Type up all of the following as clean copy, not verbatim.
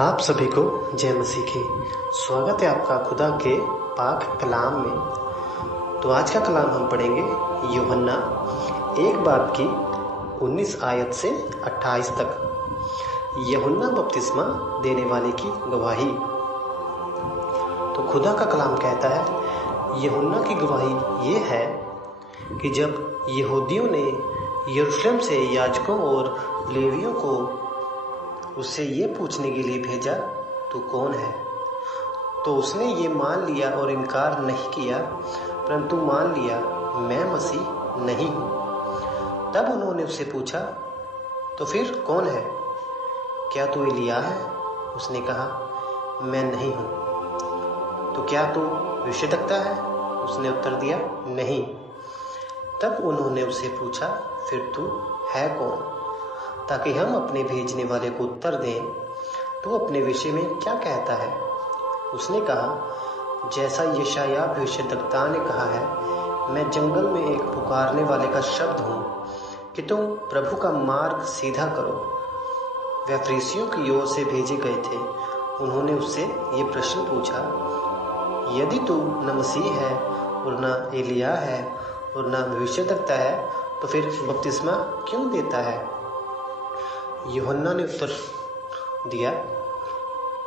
आप सभी को जय मसीह की। स्वागत है आपका खुदा के पाक कलाम में। तो आज का कलाम हम पढ़ेंगे यूहन्ना 1 की 19 आयत से 28 तक। यूहन्ना बपतिस्मा देने वाले की गवाही। तो खुदा का कलाम कहता है, यूहन्ना की गवाही ये है कि जब यहूदियों ने यरूशलेम से याजकों और लेवियों को उससे ये पूछने के लिए भेजा, तू कौन है, तो उसने ये मान लिया और इनकार नहीं किया, परंतु मान लिया मैं मसीह नहीं हूँ। तब उन्होंने उससे पूछा, तो फिर कौन है, क्या तू एलिय्याह है? उसने कहा, मैं नहीं हूँ। तो क्या तू भविष्यद्वक्ता है? उसने उत्तर दिया, नहीं। तब उन्होंने उससे पूछा, फिर तू है कौन, ताकि हम अपने भेजने वाले को उत्तर दें। तू अपने विषय में क्या कहता है? उसने कहा, जैसा यशायाह भविष्यद्वक्ता ने कहा है, मैं जंगल में एक पुकारने वाले का शब्द हूँ कि तुम प्रभु का मार्ग सीधा करो। वे फरीसियों की ओर से भेजे गए थे। उन्होंने उससे ये प्रश्न पूछा, यदि तू न मसीह है और न एलिय्याह है और न भविष्यद्वक्ता है, तो फिर बपतिस्मा क्यों देता है? यूहन्ना ने उत्तर दिया,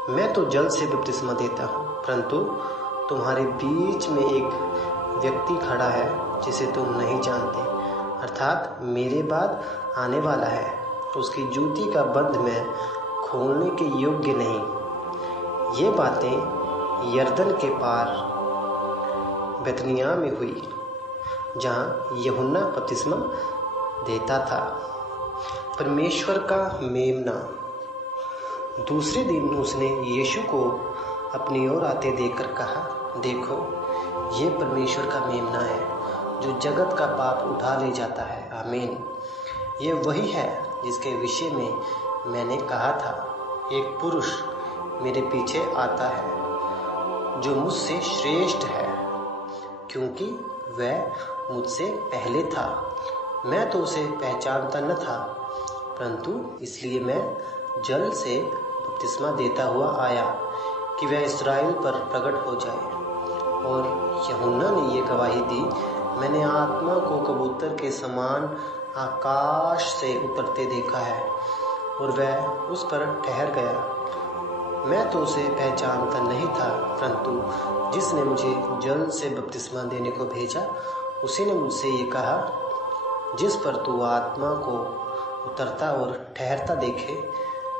मैं तो जल से बपतिस्मा देता हूँ, परंतु तुम्हारे बीच में एक व्यक्ति खड़ा है जिसे तुम नहीं जानते, अर्थात मेरे बाद आने वाला है। उसकी जूती का बंध मैं खोलने के योग्य नहीं। ये बातें यरदन के पार बैतनिय्याह में हुई, जहाँ यूहन्ना बपतिस्मा देता था। परमेश्वर का मेमना। दूसरे दिन उसने यीशु को अपनी ओर आते देखकर कहा, देखो, ये परमेश्वर का मेमना है जो जगत का पाप उठा ले जाता है। आमीन। ये वही है जिसके विषय में मैंने कहा था, एक पुरुष मेरे पीछे आता है जो मुझसे श्रेष्ठ है, क्योंकि वह मुझसे पहले था। मैं तो उसे पहचानता न था, परंतु इसलिए मैं जल से बपतिस्मा देता हुआ आया कि वह इस्राएल पर प्रकट हो जाए। और यूहन्ना ने ये गवाही दी, मैंने आत्मा को कबूतर के समान आकाश से उतरते देखा है, और वह उस पर ठहर गया। मैं तो उसे पहचानता नहीं था, परंतु जिसने मुझे जल से बपतिस्मा देने को भेजा, उसी ने मुझसे ये कहा, जिस पर तू आत्मा को उतरता और ठहरता देखे,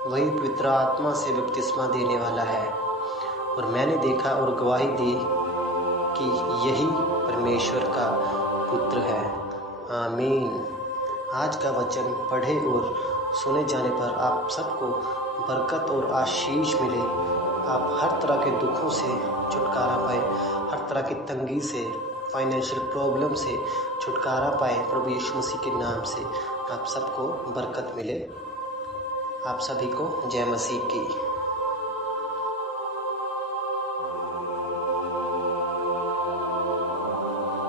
वही पवित्र आत्मा से बपतिस्मा देने वाला है। और मैंने देखा और गवाही दी कि यही परमेश्वर का पुत्र है। आमीन। आज का वचन पढ़े और सुने जाने पर आप सबको बरकत और आशीष मिले। आप हर तरह के दुखों से छुटकारा पाए, हर तरह की तंगी से, फाइनेंशियल प्रॉब्लम से छुटकारा पाए। प्रभु यीशु मसीह के नाम से आप सबको बरकत मिले। आप सभी को जय मसीह की।